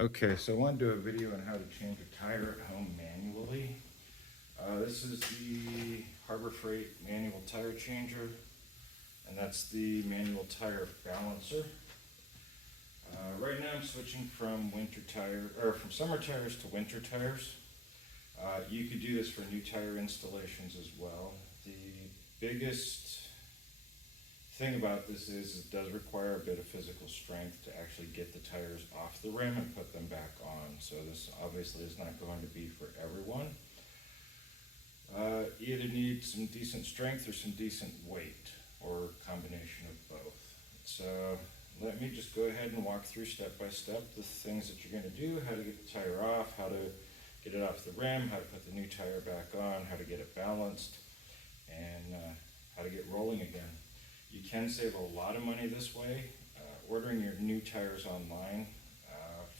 Okay, so I want to do a video on how to change a tire at home manually. This is the Harbor Freight manual tire changer, and that's the manual tire balancer. Right now I'm switching from from summer tires to winter tires. You could do this for new tire installations as well. The biggest thing about this is it does require a bit of physical strength to actually get the tires off the rim and put them back on. So this obviously is not going to be for everyone. You either need some decent strength or some decent weight, or a combination of both. So let me just go ahead and walk through step by step the things that you're going to do, how to get the tire off, how to get it off the rim, how to put the new tire back on, how to get it balanced, and how to get rolling again. You can save a lot of money this way. Ordering your new tires online,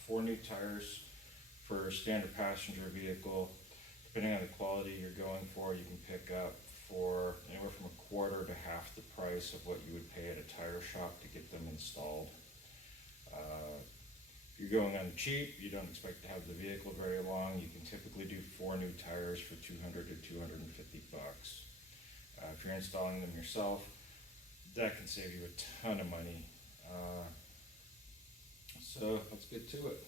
4 new tires for a standard passenger vehicle, depending on the quality you're going for, you can pick up for anywhere from a quarter to half the price of what you would pay at a tire shop to get them installed. If you're going on the cheap, you don't expect to have the vehicle very long, you can typically do 4 new tires for $200 to $250. If you're installing them yourself, that can save you a ton of money. So let's get to it.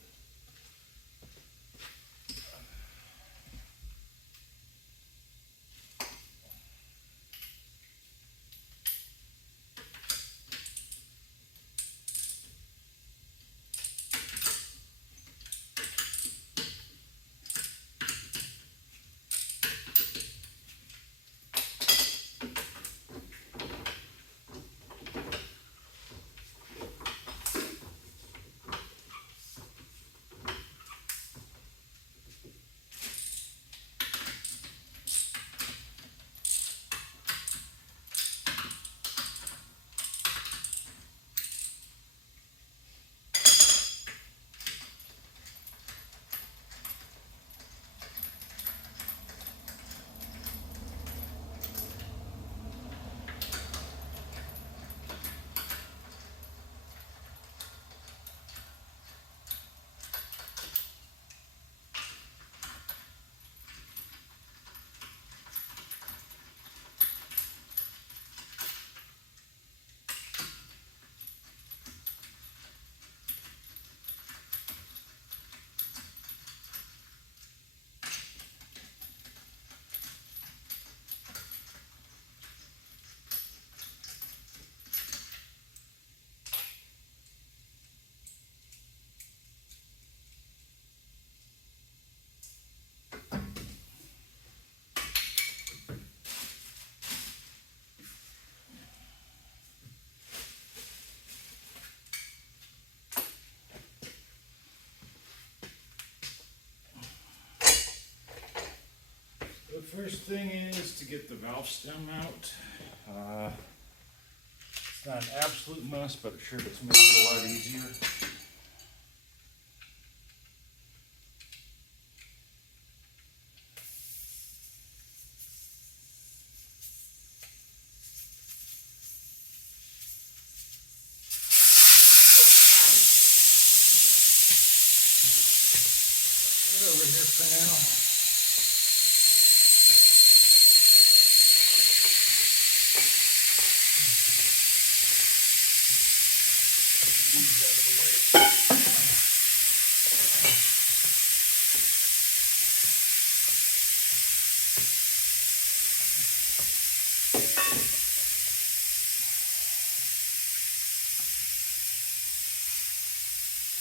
The first thing is to get the valve stem out. It's not an absolute must, but it sure does make it a lot easier. Put it over here for now.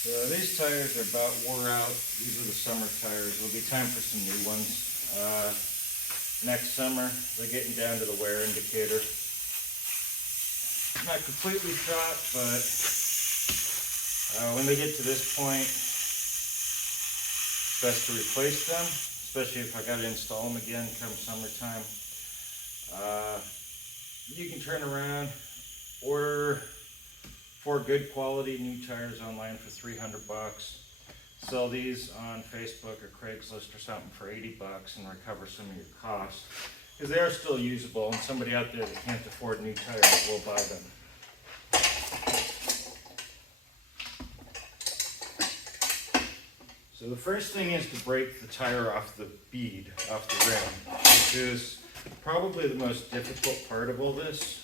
So these tires are about wore out. These are the summer tires. It'll be time for some new ones. Next summer, they're getting down to the wear indicator. Not completely shot, but when they get to this point, it's best to replace them, especially if I got to install them again come summertime. You can turn around, order 4 good quality new tires online for $300. Sell these on Facebook or Craigslist or something for $80 and recover some of your costs. Because they are still usable, and somebody out there that can't afford new tires will buy them. So the first thing is to break the tire off the bead, off the rim, which is probably the most difficult part of all this.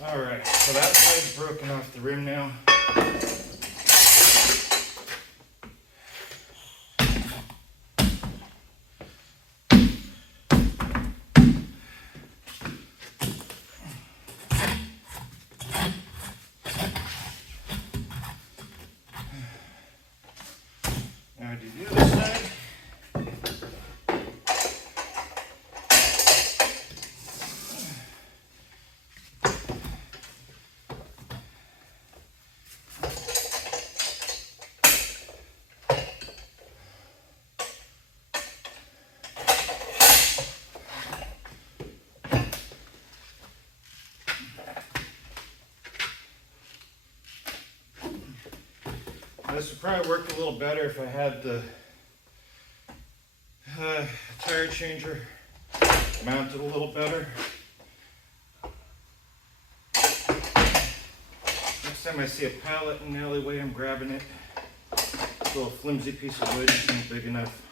Alright, so that side's broken off the rim now. Now do the other side. This would probably work a little better if I had the tire changer mounted a little better. Next time I see a pallet in the alleyway, I'm grabbing it. It's a little flimsy piece of wood, isn't big enough.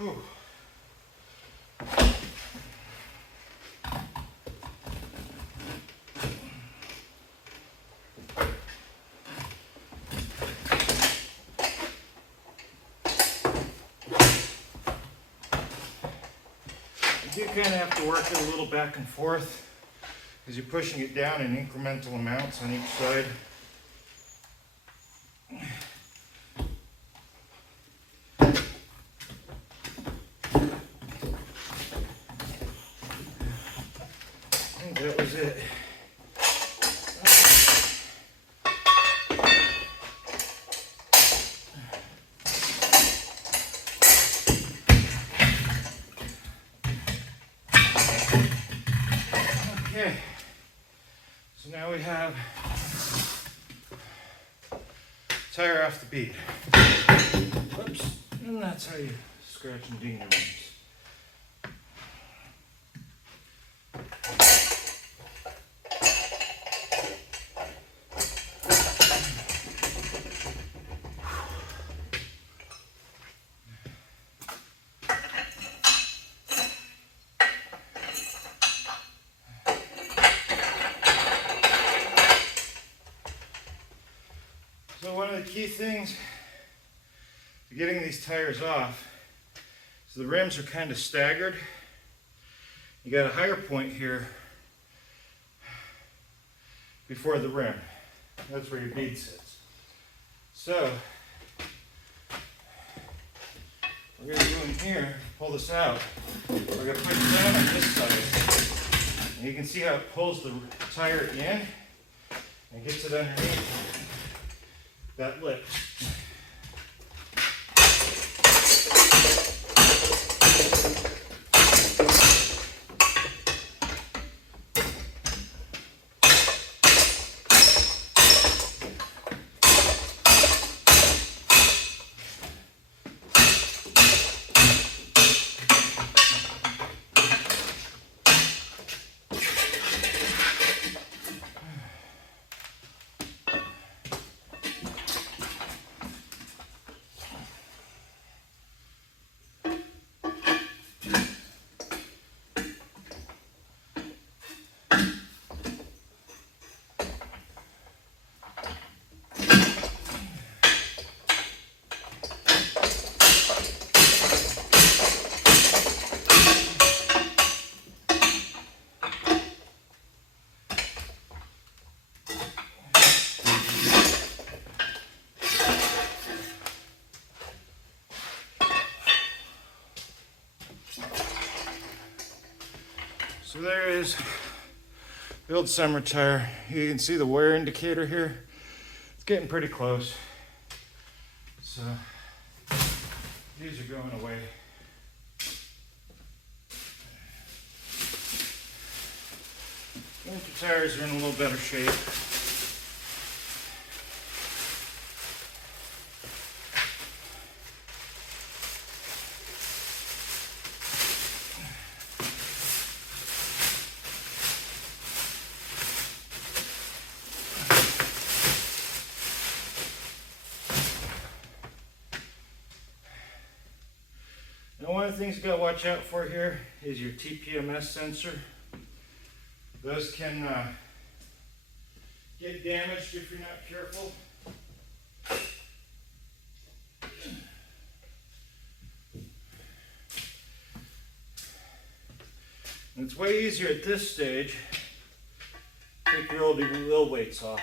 Whew. You do kind of have to work it a little back and forth because you're pushing it down in incremental amounts on each side. I think that was it. Okay, so now we have tire off the bead. Whoops, and that's how you scratch and ding your rims. So one of the key things to getting these tires off is the rims are kind of staggered. You got a higher point here before the rim. That's where your bead sits. So what we're going to do in here, pull this out. We're going to put it down on this side. And you can see how it pulls the tire in and gets it underneath that lip. So there is the old summer tire. You can see the wear indicator here. It's getting pretty close. So these are going away. Winter tires are in a little better shape. Now, one of the things you got to watch out for here is your TPMS sensor. Those can get damaged if you're not careful. And it's way easier at this stage to take your old wheel weights off.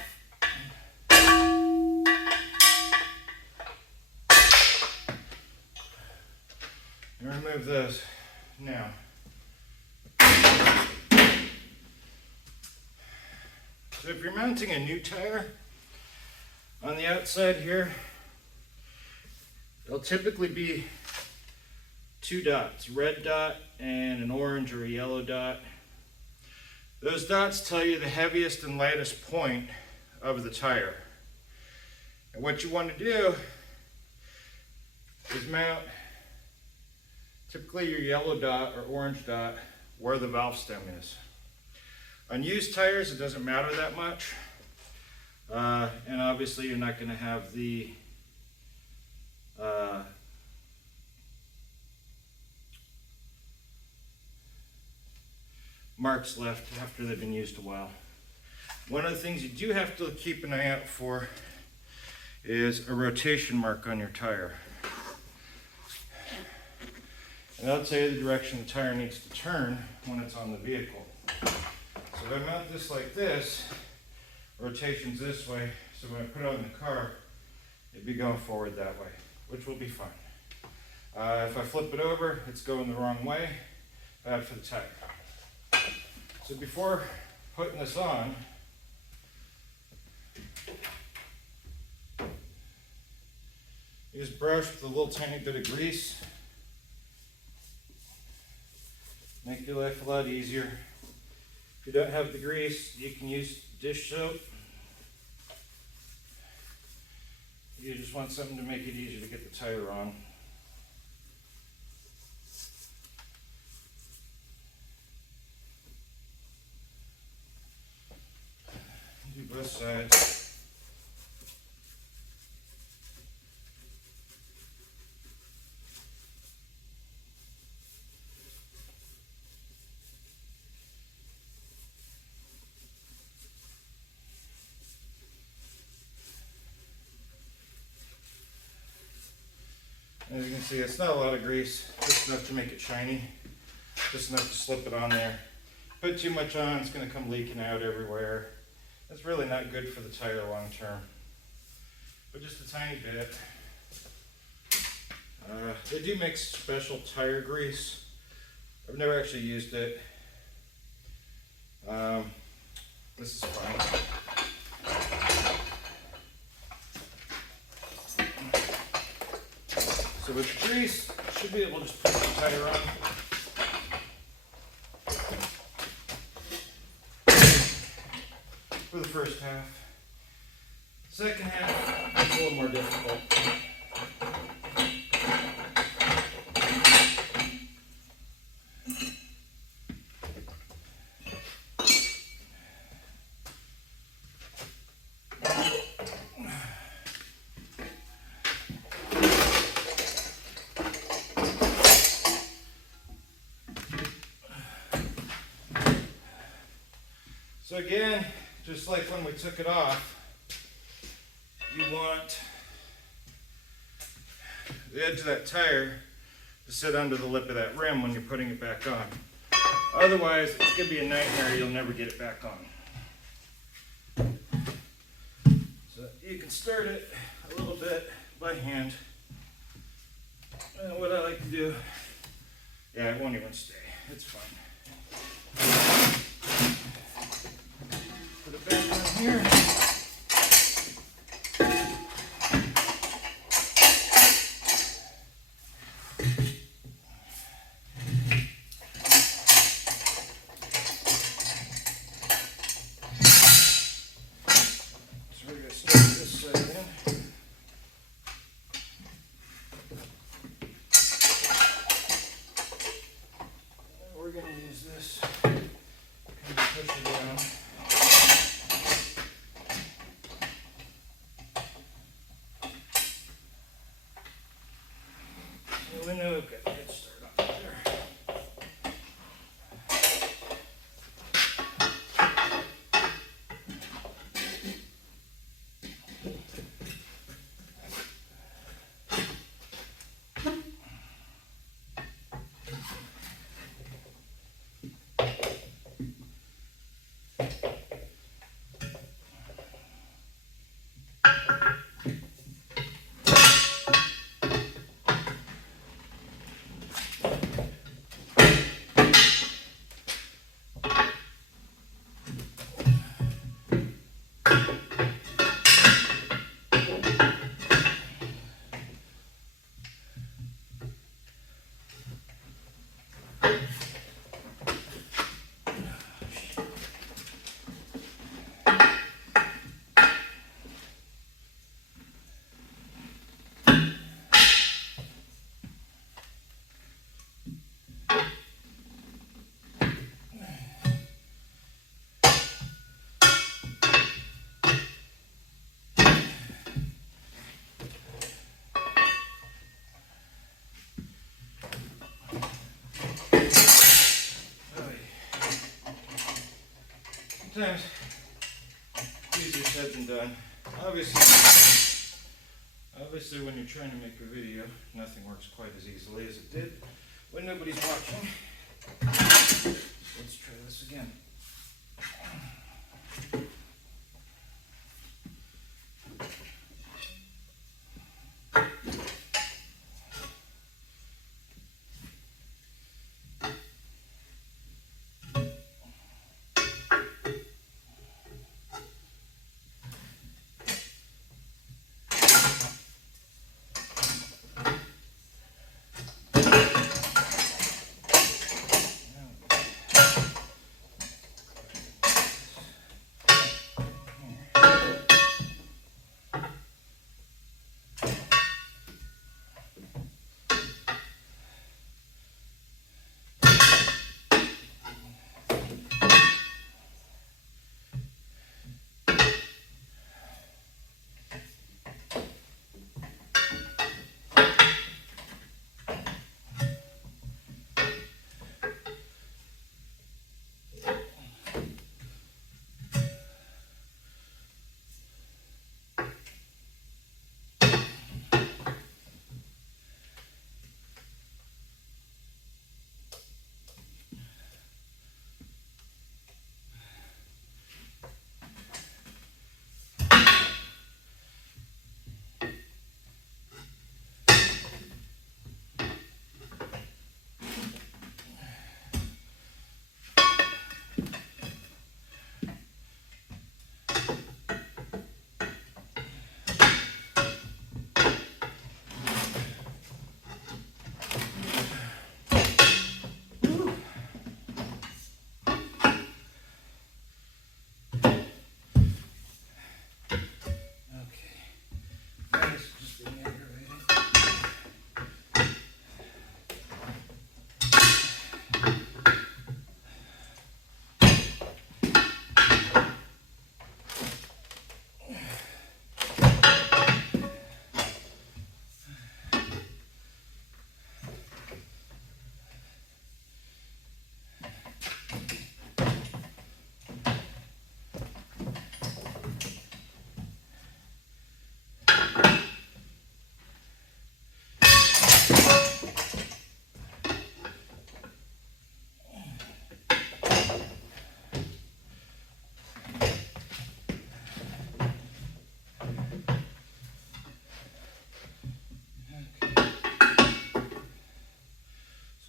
And remove those now. So if you're mounting a new tire on the outside here, there'll typically be two dots, red dot and an orange or a yellow dot. Those dots tell you the heaviest and lightest point of the tire. And what you want to do is mount typically your yellow dot or orange dot where the valve stem is. On used tires, it doesn't matter that much. And obviously you're not going to have the marks left after they've been used a while. One of the things you do have to keep an eye out for is a rotation mark on your tire. And that'll tell you the direction the tire needs to turn when it's on the vehicle. So if I mount this like this, rotation's this way, so when I put it on the car, it'd be going forward that way, which will be fine. If I flip it over, it's going the wrong way, bad for the tire. So before putting this on, you just brush with a little tiny bit of grease. Make your life a lot easier. If you don't have the grease, you can use dish soap. You just want something to make it easier to get the tire on. Do both sides. As you can see, it's not a lot of grease, just enough to make it shiny, just enough to slip it on there. Put too much on, it's going to come leaking out everywhere. That's really not good for the tire long term. But just a tiny bit. They do make special tire grease. I've never actually used it. This is fine. So with the grease, you should be able to just put the tire on. For the first half. Second half, it's a little more difficult. So again, just like when we took it off, you want the edge of that tire to sit under the lip of that rim when you're putting it back on. Otherwise, it's going to be a nightmare. You'll never get it back on. So you can start it a little bit by hand. And what I like to do, yeah, it won't even stay. It's fine. Put it back on here. So we're going to start this side in. We're going to use this, kind of push it down. We know we've got a good start up there. Sometimes easier said than done. Obviously when you're trying to make a video, nothing works quite as easily as it did when nobody's watching. Let's try this again.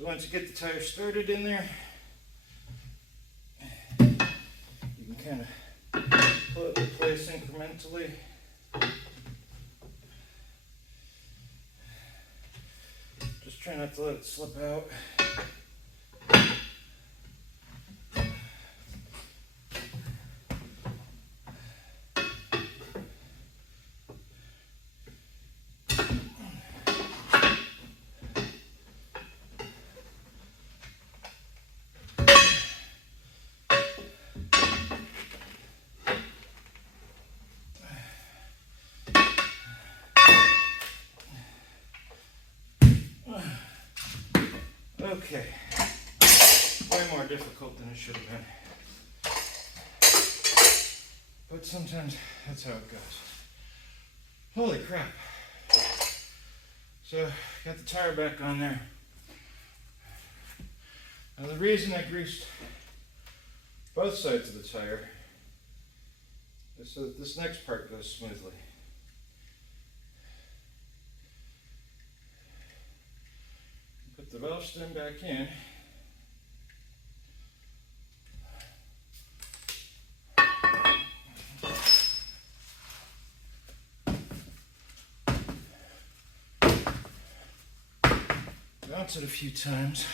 once you get the tire started in there, you can kind of pull it in place incrementally. Just try not to let it slip out. Okay, way more difficult than it should have been. But sometimes that's how it goes. Holy crap. So, got the tire back on there. Now the reason I greased both sides of the tire is so that this next part goes smoothly. Put the valve stem back in. Bounce it a few times.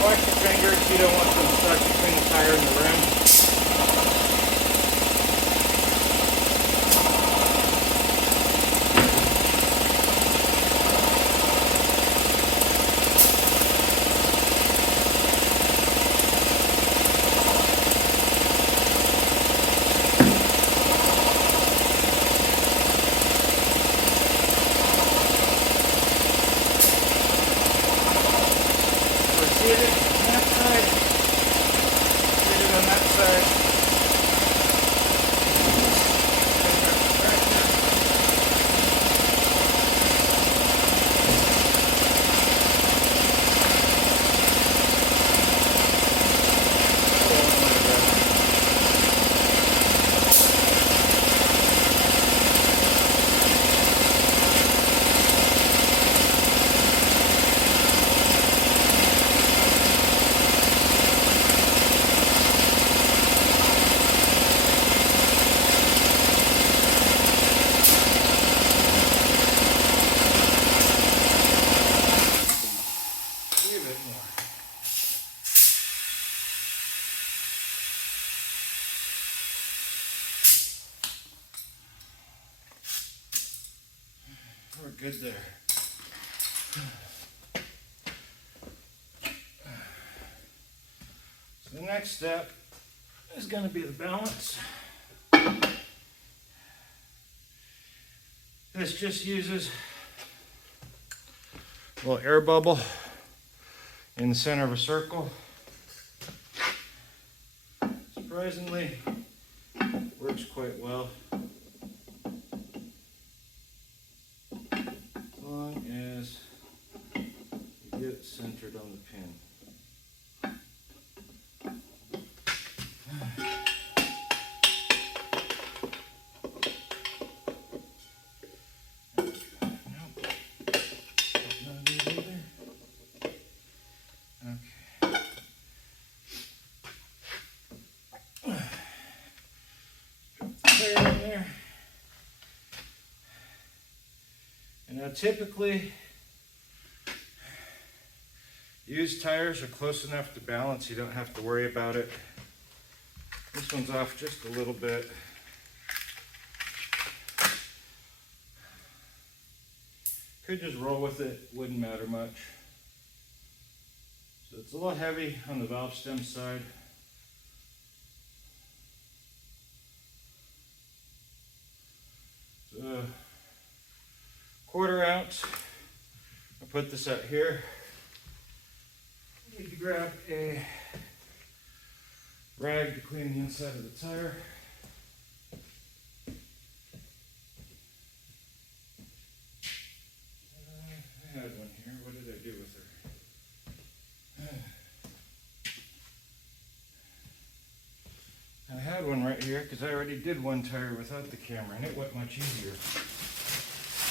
Watch your fingers, you don't want them stuck between the tire and the rim. Hit it on that side, hit it on that side. We're good there. So the next step is going to be the balance. This just uses a little air bubble in the center of a circle. Surprisingly, works quite well. As long as you get it centered on the pin. In there. And now typically used tires are close enough to balance, you don't have to worry about it. This one's off just a little bit. Could just roll with it, wouldn't matter much. So it's a little heavy on the valve stem side. So, 1/4 ounce. I'll put this out here. Need to grab a rag to clean the inside of the tire. I had one here. What did I do with her? I had one right here because I already did one tire without the camera and it went much easier.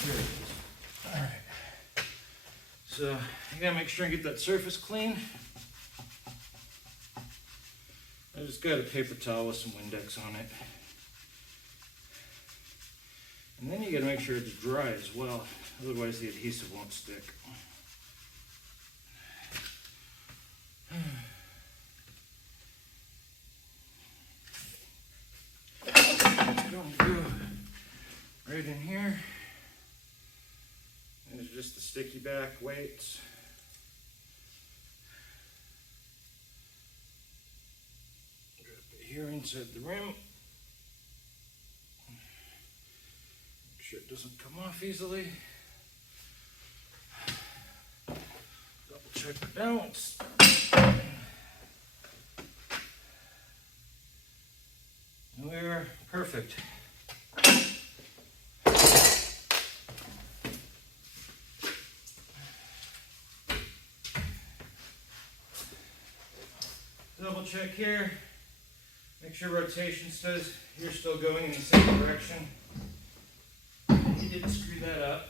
Here it is. Alright. So you gotta make sure and get that surface clean. I just got a paper towel with some Windex on it. And then you gotta make sure it's dry as well, otherwise the adhesive won't stick. It's going to go right in here. And it's just the sticky back weights. Drop it here inside the rim. Make sure it doesn't come off easily. Double check the balance. And we're perfect. Double check here. Make sure rotation says you're still going in the same direction. You didn't screw that up.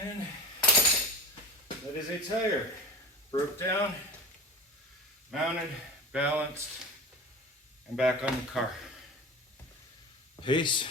And that is a tire. Broke down, mounted, balanced, and back on the car. Peace.